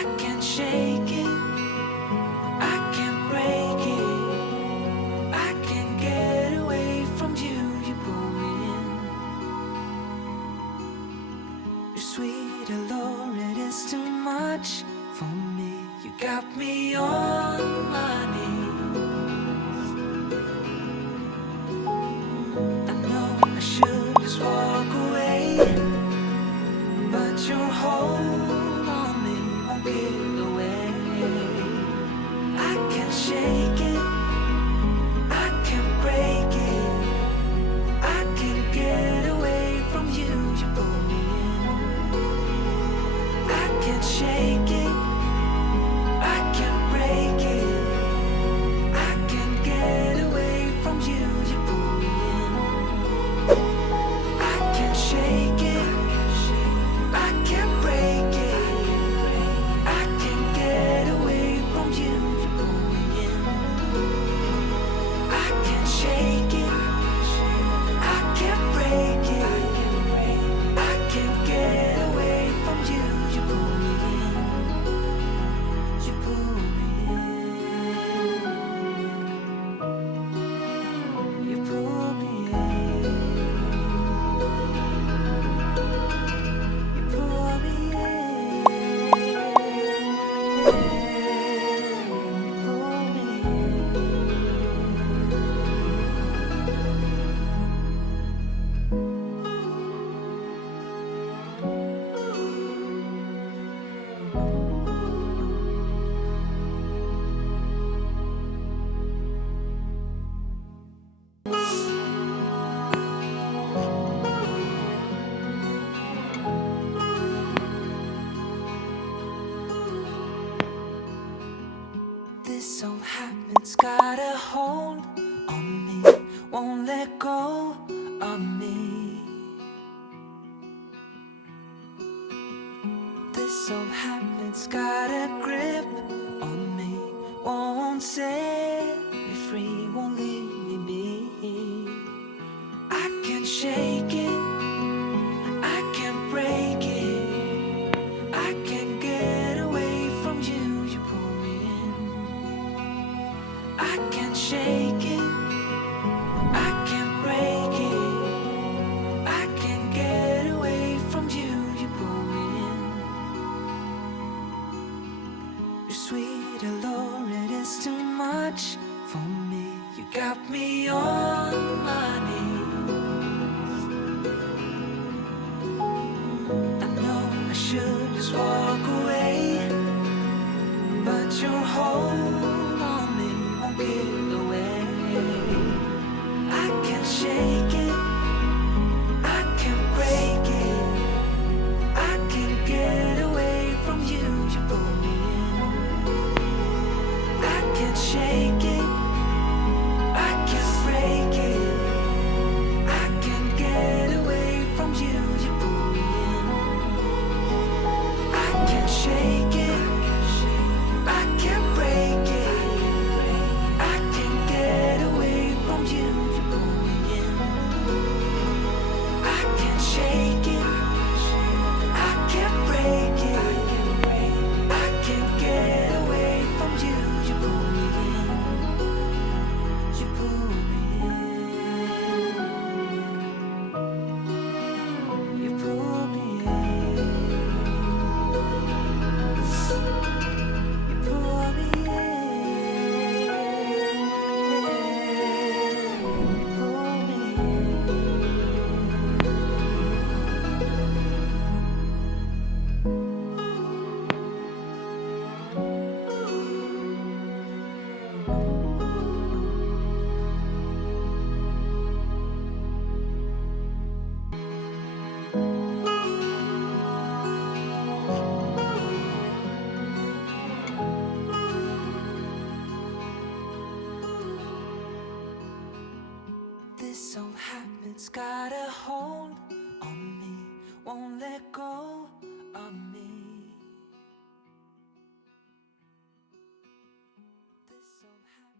I can't shake it, I can't break it, I can't get away from you. You pull me in. Your sweet allure, it is too much for me. You got me on my knees. I know I should just walk away, but your hold on me won't give away. I can't shake it, I can't break it, I can't get away from you. You pull me in. I can't shake it, I can't break it, I can't get away from you. You pull me in. I can't shake it, I can't break it, I can't get away from you. You pull me in. I can't shake it, I can't break it, I can't get away from you. You pull me in. You pull me in. You pull me in. You pull me in. You pull me This old habit's got a hold on me, won't let go of me. This old habit's got a grip on me, won't set me free, won't leave me be. I can't shake it, I can't break it, I can't get away from you. You pull me in. I can't shake it, I can't break it, I can't get away from you. You pull me in. Your sweet allure, it is too much for me. You got me on my knees. I know I should just walk away, but your hold on me won't give away. I can't shake it, I can't break it, I can't get away from you. You pull me in. I can't shake it, I can't break it, I can't get away from you. You pull me in. I can't shake it, I can't break it, I can't get away from you. You pull me in. I can't shake it, I can't break it, I can't get away from you. You pull me in. You pull me in. You pull me in. You pull me in. You pull me in. This old habit's got a hold on me, won't let go of me. This old habit